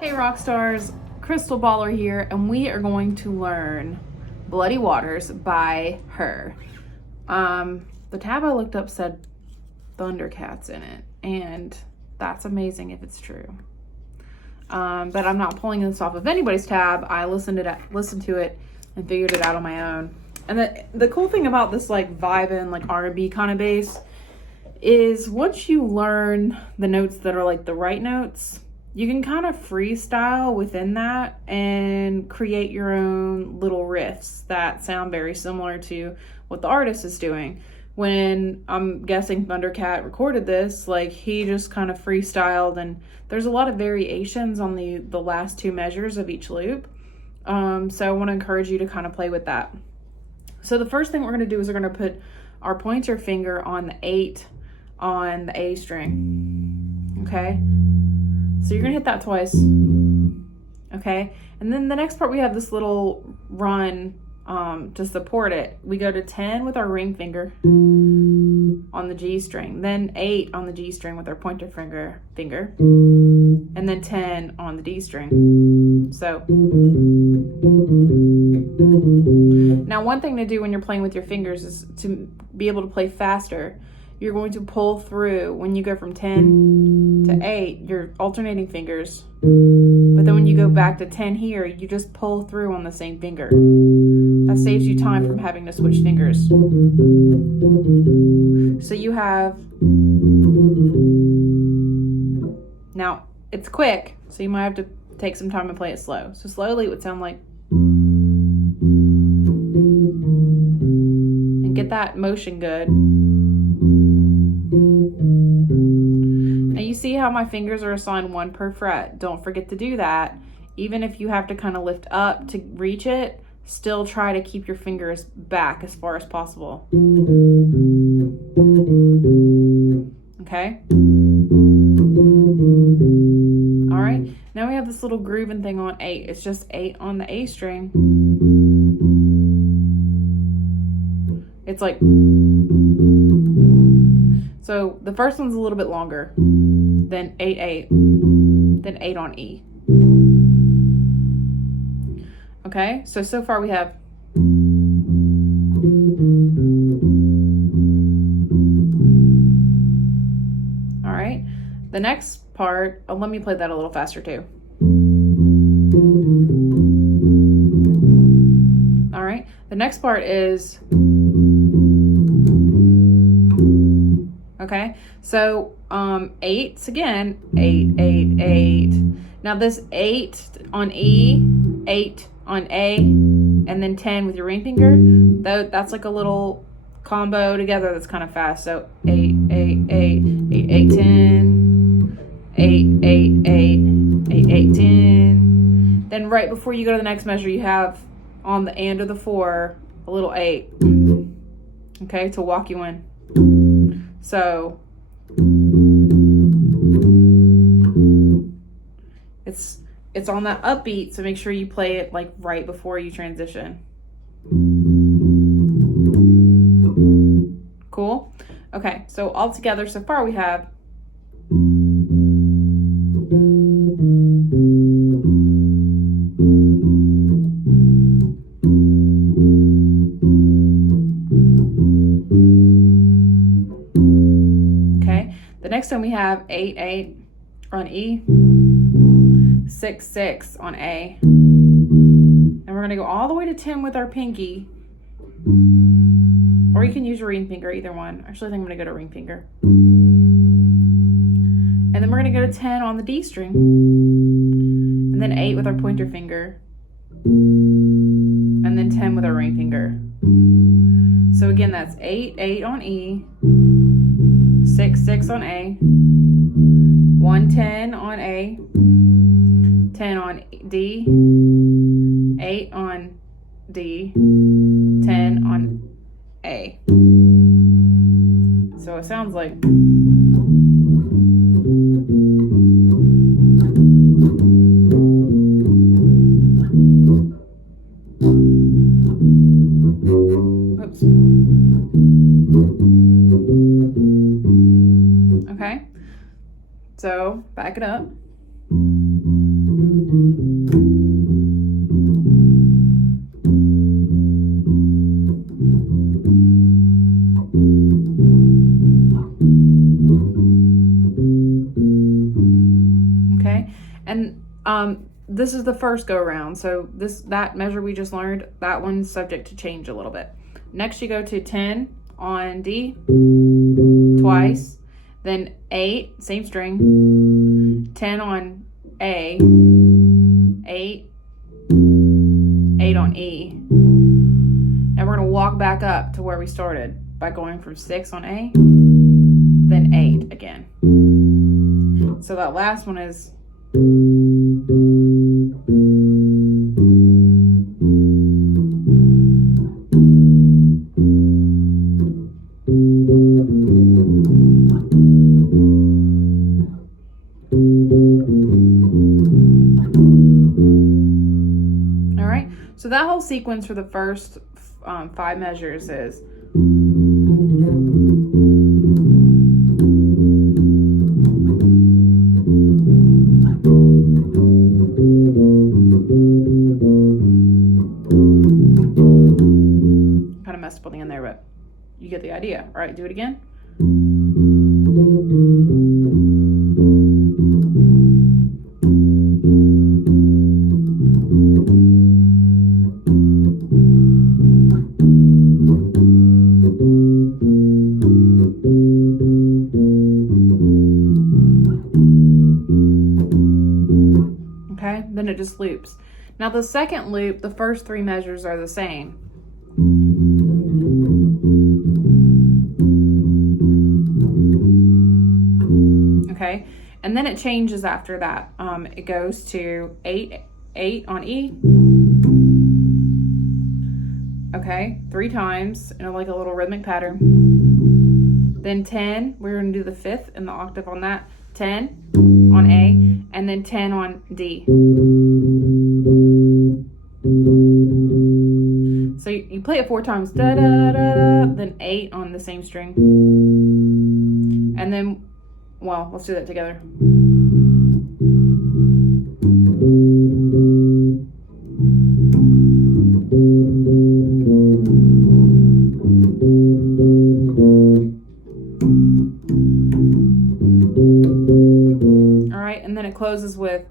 Hey rock stars, Crystal Baller here, and we are going to learn Bloody Waters by H.E.R. The tab I looked up said Thundercat's in it, and that's amazing if it's true. But I'm not pulling this off of anybody's tab. I listened to it and figured it out on my own. And the cool thing about this like vibin', like R&B kind of bass is once you learn the notes that are like the right notes, you can kind of freestyle within that and create your own little riffs that sound very similar to what the artist is doing. When I'm guessing Thundercat recorded this, like he just kind of freestyled, and there's a lot of variations on the last two measures of each loop. So I want to encourage you to kind of play with that. So the first thing we're going to do is we're going to put our pointer finger on the 8 on the A string. Okay? So you're gonna hit that twice, okay? And then the next part, we have this little run to support it. We go to 10 with our ring finger on the G string, then 8 on the G string with our pointer finger, and then 10 on the D string. So now one thing to do when you're playing with your fingers is to be able to play faster. You're going to pull through when you go from 10 to 8, you're alternating fingers. But then when you go back to 10 here, you just pull through on the same finger. That saves you time from having to switch fingers. So you have, now it's quick, so you might have to take some time and play it slow. So slowly it would sound like, and get that motion good. Now you see how my fingers are assigned 1 per fret. Don't forget to do that. Even if you have to kind of lift up to reach it, still try to keep your fingers back as far as possible. Okay? All right, now we have this little grooving thing on 8. It's just 8 on the A string. It's like, so the first one's a little bit longer, then 8, 8, then 8 on E. Okay, so far we have all right. The next part, let me play that a little faster too. All right, the next part is, okay, so 8s again, 8, 8, 8. Now this 8 on E, 8 on A, and then 10 with your ring finger, that's like a little combo together that's kind of fast. So 8, 8, 8, 8, 8, 10, 8, 8, 8, 8, 8, 10. Then right before you go to the next measure, you have on the and or the 4, a little 8, okay, to walk you in. So it's on that upbeat, so make sure you play it like right before you transition. Cool? Okay, so all together so far we have the next one we have 8, 8 on E, 6, 6 on A, and we're going to go all the way to 10 with our pinky, or you can use your ring finger, either one. Actually, I think I'm going to go to ring finger. And then we're going to go to 10 on the D string, and then 8 with our pointer finger, and then 10 with our ring finger. So again, that's 8, 8 on E, 6, 6 on A, 1, 10 on A, 10 on D, 8 on D, 10 on A. So it sounds like, oops. Okay, so back it up. Okay, and this is the first go around, so that measure we just learned, that one's subject to change a little bit. Next you go to 10 on D twice, then 8, same string, 10 on A, 8, 8 on E. Now we're going to walk back up to where we started by going from 6 on A, then 8 again. So that last one is all right. So that whole sequence for the first 5 measures is kind of messed up on the end there, but you get the idea. All right, do it again. Okay, then it just loops. Now the second loop, the first 3 measures are the same. Okay, and then it changes after that. It goes to 8 on E. Okay, 3 times in like a little rhythmic pattern. Then 10, we're going to do the 5th in the octave on that. 10 on A, and then 10 on D. So you play it 4 times, da da da da, then 8 on the same string, and then, well, let's do that together. All right, and then it closes with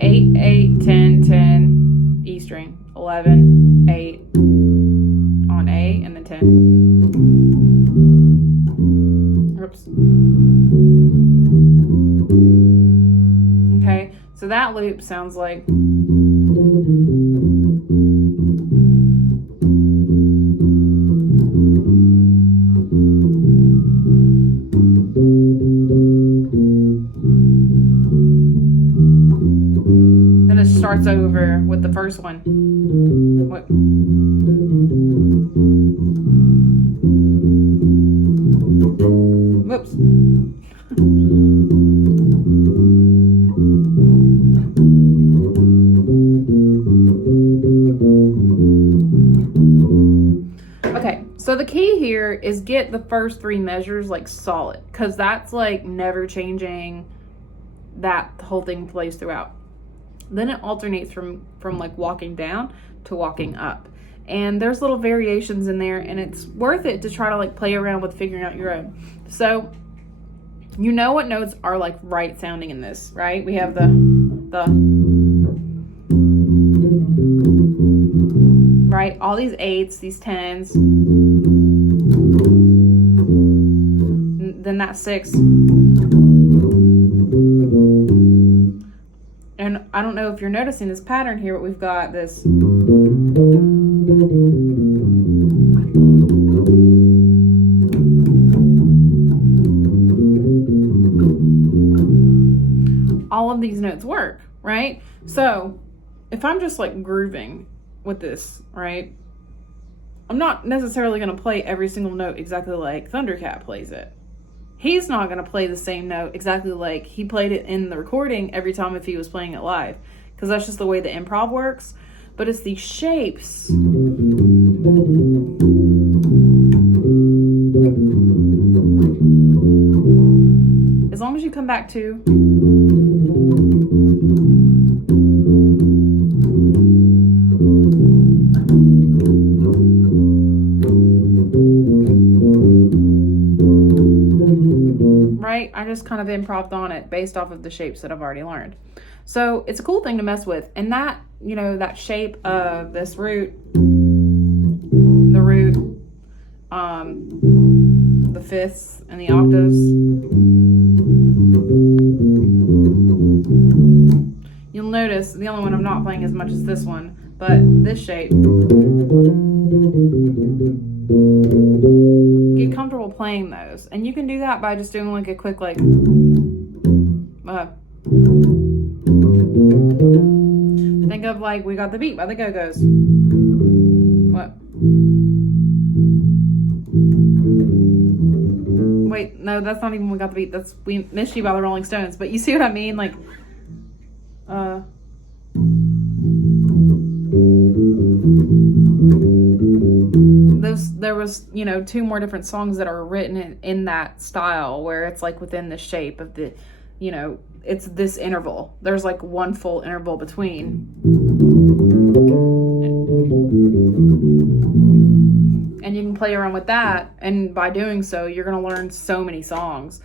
8, 8, 10, 10, E string, 11, 8 on A, and then 10. Oops. Okay, so that loop sounds like then it starts over with the first one. What? Whoops. Okay, so the key here is get the first 3 measures like solid, because that's like never changing. That whole thing plays throughout. Then it alternates from like walking down to walking up, and there's little variations in there, and it's worth it to try to like play around with figuring out your own. So you know what notes are like right sounding in this, right? We have the right, all these 8s, these 10s, then that 6. And I don't know if you're noticing this pattern here, but we've got this all of these notes work, right? So if I'm just like grooving with this, right, I'm not necessarily going to play every single note exactly like Thundercat plays it. He's not going to play the same note exactly like he played it in the recording every time if he was playing it live, because that's just the way the improv works. But it's these shapes. As long as you come back to just kind of improv on it based off of the shapes that I've already learned. So it's a cool thing to mess with. And that, you know, that shape of this root, the root, the fifths and the octaves, you'll notice the only one I'm not playing as much as this one, but this shape, get comfortable playing those. And you can do that by just doing like a quick like think of like We Got the Beat by the Go-Go's. What? Wait, no, that's not even We Got the Beat. That's We Missed You by the Rolling Stones. But you see what I mean? Like, there was, you know, 2 more different songs that are written in that style where it's like within the shape of the, you know, it's this interval. There's like 1 full interval between. And you can play around with that. And by doing so, you're going to learn so many songs.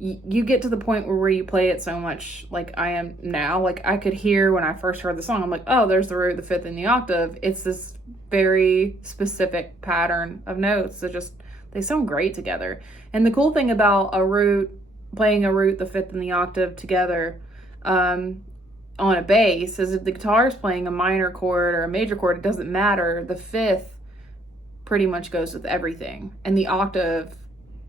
You get to the point where you play it so much like I am now. Like I could hear when I first heard the song, I'm like, oh, there's the root, the fifth, and the octave. It's this very specific pattern of notes that just, they sound great together. And the cool thing about a root, playing a root, the fifth, and the octave together on a bass is if the guitar is playing a minor chord or a major chord, it doesn't matter. The fifth pretty much goes with everything, and the octave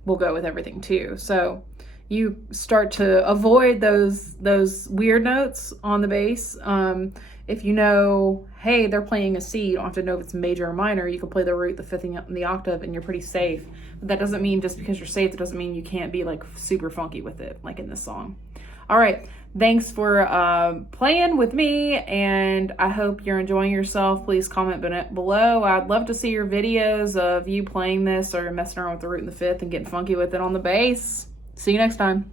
will go with everything too. So you start to avoid those weird notes on the bass. If you know, hey, they're playing a C, you don't have to know if it's major or minor. You can play the root, the fifth, and the octave, and you're pretty safe. But that doesn't mean just because you're safe, it doesn't mean you can't be like super funky with it, like in this song. All right, thanks for playing with me, and I hope you're enjoying yourself. Please comment below. I'd love to see your videos of you playing this or messing around with the root and the fifth and getting funky with it on the bass. See you next time.